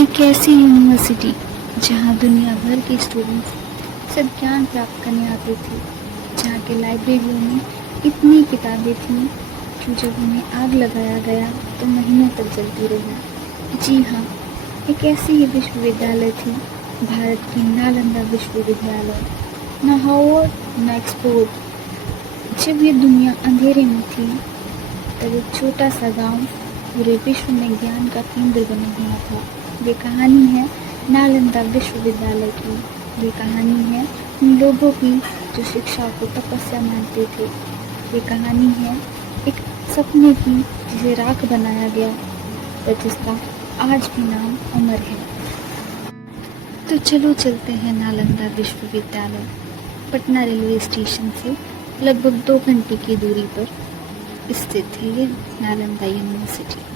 एक ऐसी यूनिवर्सिटी जहाँ दुनिया भर के स्टूडेंट्स सब ज्ञान प्राप्त करने आते थे, जहाँ के लाइब्रेरियों में इतनी किताबें थीं कि जब उन्हें आग लगाया गया तो महीनों तक जलती रही। जी हाँ, एक ऐसी ही विश्वविद्यालय थी, भारत की नालंदा विश्वविद्यालय। न हार्वर्ड न ऑक्सफोर्ड। जब ये दुनिया अंधेरे में थी तब एक छोटा सा गांव पूरे विश्व में ज्ञान का केंद्र बना हुआ था। ये कहानी है नालंदा विश्वविद्यालय की। ये कहानी है उन लोगों की जो शिक्षा को तपस्या मानते थे। ये कहानी है एक सपने की जिसे राख बनाया गया और जिसका आज भी नाम अमर है। तो चलो चलते हैं नालंदा विश्वविद्यालय। पटना रेलवे स्टेशन से लगभग 2 घंटे की दूरी पर स्थित है ये नालंदा यूनिवर्सिटी।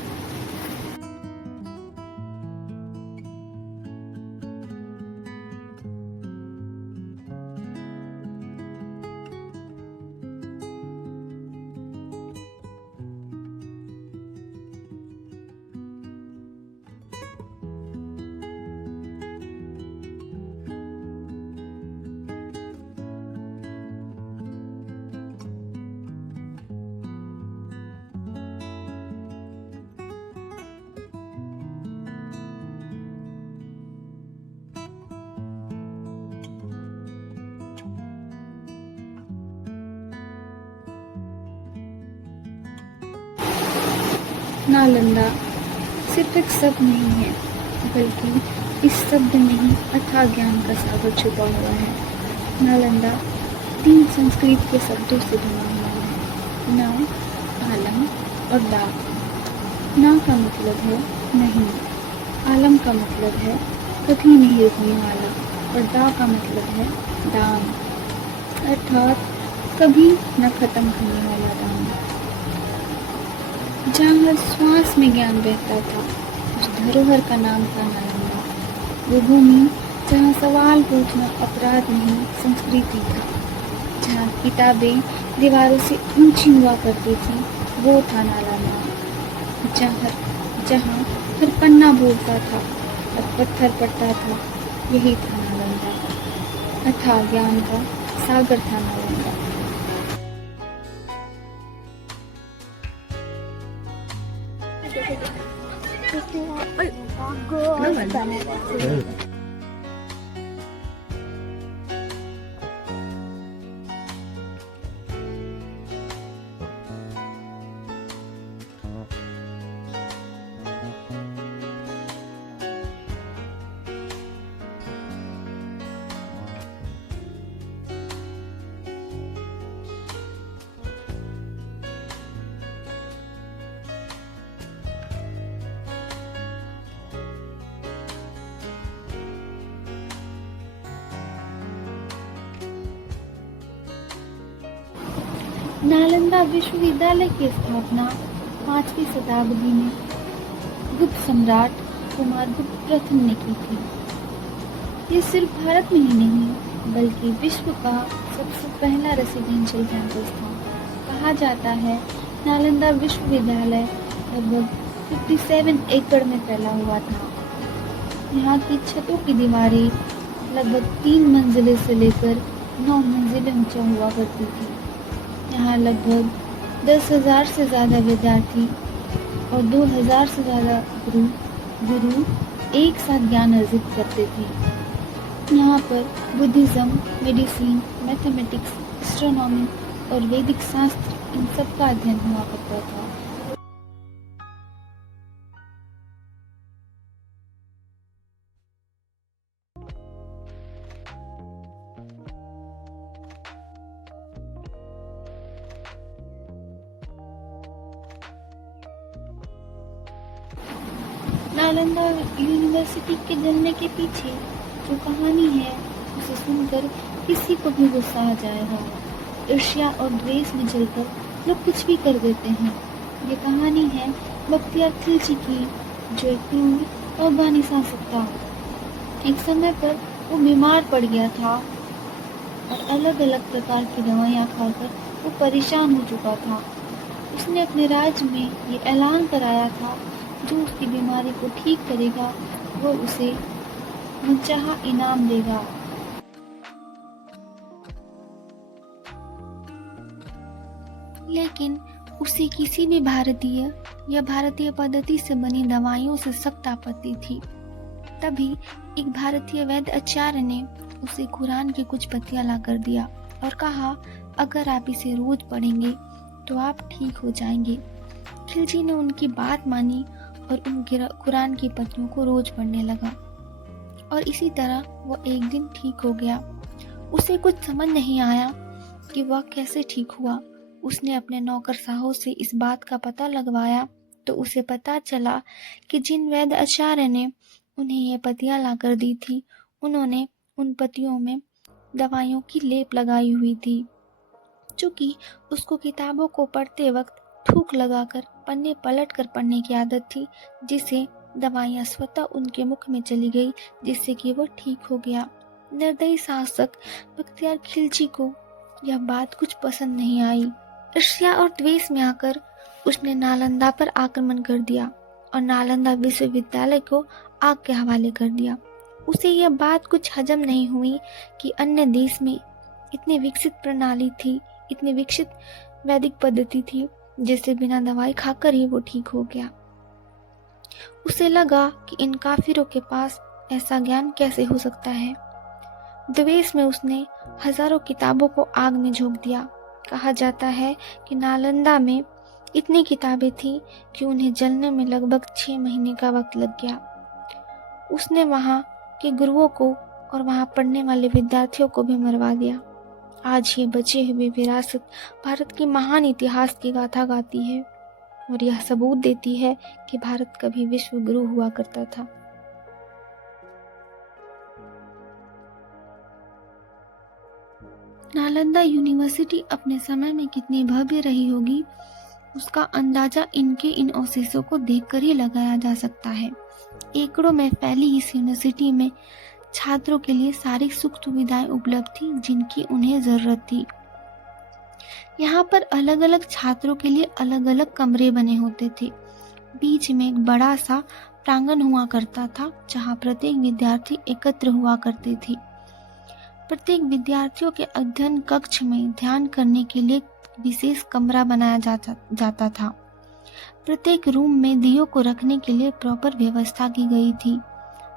नालंदा सिर्फ एक शब्द नहीं है, बल्कि इस शब्द में ही अथाह ज्ञान का सागर छुपा हुआ है। नालंदा 3 संस्कृत के शब्दों से बना हुआ है, ना, आलम और दा। ना का मतलब है नहीं, आलम का मतलब है कभी नहीं रुकने वाला और दा का मतलब है दान, अर्थात कभी न खत्म होने वाला दान। जहाँ हर श्वास में ज्ञान बहता था, उस धरोहर का नाम था नालंदा। वो भूमि जहाँ सवाल पूछना अपराध नहीं संस्कृति था, जहाँ किताबें दीवारों से ऊंची हुआ करती थी, वो था नालंदा। जहाँ हर पन्ना बोलता था और पत्थर पड़ता था, यही था नालंदा। अथाह ज्ञान का सागर था नालंदा। नालंदा विश्वविद्यालय की स्थापना 5वीं शताब्दी में गुप्त सम्राट कुमार गुप्त प्रथम ने की थी। ये सिर्फ भारत में ही नहीं बल्कि विश्व का सबसे पहला रेसिडेंशियल कैंपस था। कहा जाता है नालंदा विश्वविद्यालय लगभग 57 एकड़ में फैला हुआ था। यहाँ की छतों की दीवारें लगभग 3 मंजिले से लेकर 9 मंजिलें ऊंचा हुआ करती थी। यहाँ लगभग 10,000 से ज़्यादा विद्यार्थी और 2,000 से ज़्यादा गुरु एक साथ ज्ञान अर्जित करते थे। यहाँ पर बुद्धिज़्म, मेडिसिन, मैथमेटिक्स, एस्ट्रोनॉमी और वैदिक शास्त्र इन सब का अध्ययन हुआ करता था। नालंदा यूनिवर्सिटी के जन्म के पीछे जो कहानी है उसे सुनकर किसी को भी गुस्सा आ जाएगा। ईर्ष्या और द्वेष में जलकर लोग कुछ भी कर देते हैं। ये कहानी है बख्तियार खिलजी की, जो एक क्रूर और बानिसा था। एक समय पर वो बीमार पड़ गया था और अलग अलग प्रकार की दवाइयाँ खाकर वो परेशान हो चुका था। उसने अपने राज्य में ये ऐलान कराया था जो उसकी बीमारी को ठीक करेगा वो उसे मनचाहा इनाम देगा। लेकिन उसे किसी भी भारतीय पद्धति से बनी दवाइयों से सख्त आपत्ति थी। तभी एक भारतीय वैद्य आचार्य ने उसे कुरान की कुछ पत्तियां ला कर दिया और कहा, अगर आप इसे रोज पढ़ेंगे तो आप ठीक हो जाएंगे। खिलजी ने उनकी बात मानी और उन कुरान की पत्तियों को रोज पढ़ने लगा और इसी तरह वो एक दिन ठीक हो गया। उसे कुछ समझ नहीं आया कि वह कैसे ठीक हुआ। उसने अपने नौकरशाहों से इस बात का पता लगवाया तो उसे पता चला कि जिन वैद्य आचार्य ने उन्हें ये पत्तियां लाकर दी थी, उन्होंने उन पत्तियों में दवाइयों की लेप लगाई हुई थी। चूंकि उसको किताबों को पढ़ते वक्त थूक लगाकर पन्ने पलट कर पढ़ने की आदत थी, जिससे दवाइयां स्वतः उनके मुख में चली गई, जिससे कि वो ठीक हो गया। निर्दयी शासक बख्तियार खिलजी को यह बात कुछ पसंद नहीं आई। ईर्ष्या और द्वेष में आकर उसने नालंदा पर आक्रमण कर दिया और नालंदा विश्वविद्यालय को आग के हवाले कर दिया। उसे यह बात कुछ हजम नहीं हुई कि अन्य देश में इतनी विकसित प्रणाली थी, इतनी विकसित वैदिक पद्धति थी, जिससे बिना दवाई खाकर ही वो ठीक हो गया। उसे लगा कि इन काफिरों के पास ऐसा ज्ञान कैसे हो सकता है। द्वेष में उसने हजारों किताबों को आग में झोंक दिया। कहा जाता है कि नालंदा में इतनी किताबें थी कि उन्हें जलने में लगभग 6 महीने का वक्त लग गया। उसने वहां के गुरुओं को और वहां पढ़ने वाले विद्यार्थियों को भी मरवा दिया। आज ये बचे हुए विरासत भारत के महान इतिहास की गाथा गाती है और यह सबूत देती है कि भारत कभी विश्व गुरु हुआ करता था। नालंदा यूनिवर्सिटी अपने समय में कितनी भव्य रही होगी, उसका अंदाजा इनके इन अवशेषों को देखकर ही लगाया जा सकता है। एकड़ों में फैली इस यूनिवर्सिटी में छात्रों के लिए सारी सुख सुविधाएं उपलब्ध थी जिनकी उन्हें जरूरत थी। यहाँ पर अलग अलग छात्रों के लिए अलग अलग कमरे बने होते थे। बीच में एक बड़ा सा प्रांगण हुआ करता था जहाँ प्रत्येक विद्यार्थी एकत्र हुआ करते थे। प्रत्येक विद्यार्थियों के अध्ययन कक्ष में ध्यान करने के लिए विशेष कमरा बनाया जाता था। प्रत्येक रूम में दियों को रखने के लिए प्रॉपर व्यवस्था की गई थी।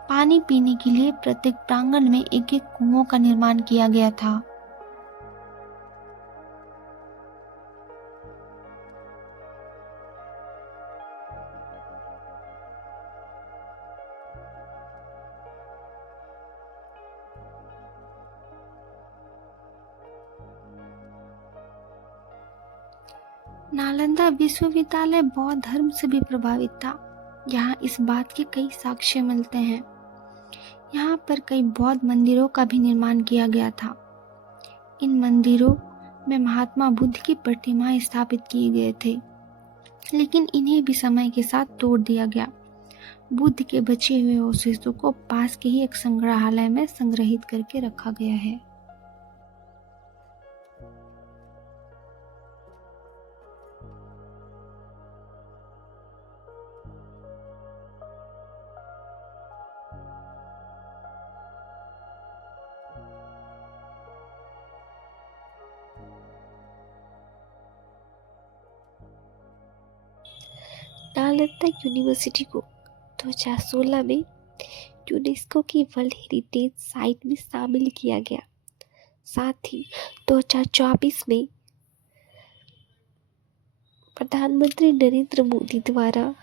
पानी पीने के लिए प्रत्येक प्रांगण में एक एक कुओं का निर्माण किया गया था। नालंदा विश्वविद्यालय बौद्ध धर्म से भी प्रभावित था। यहाँ इस बात के कई साक्ष्य मिलते हैं। यहाँ पर कई बौद्ध मंदिरों का भी निर्माण किया गया था। इन मंदिरों में महात्मा बुद्ध की प्रतिमाएं स्थापित किए गए थे, लेकिन इन्हें भी समय के साथ तोड़ दिया गया। बुद्ध के बचे हुए अवशेषों को पास के ही एक संग्रहालय में संग्रहित करके रखा गया है। नालंदा यूनिवर्सिटी को 2016 में यूनेस्को की वर्ल्ड हेरिटेज साइट में शामिल किया गया। साथ ही 2024 में प्रधानमंत्री नरेंद्र मोदी द्वारा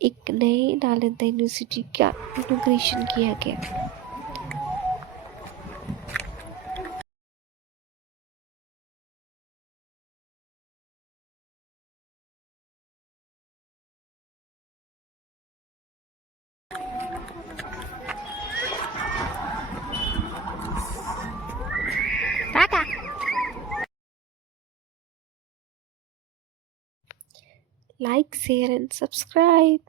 एक नए नालंदा यूनिवर्सिटी का इनॉग्रेशन किया गया। Like, share and subscribe.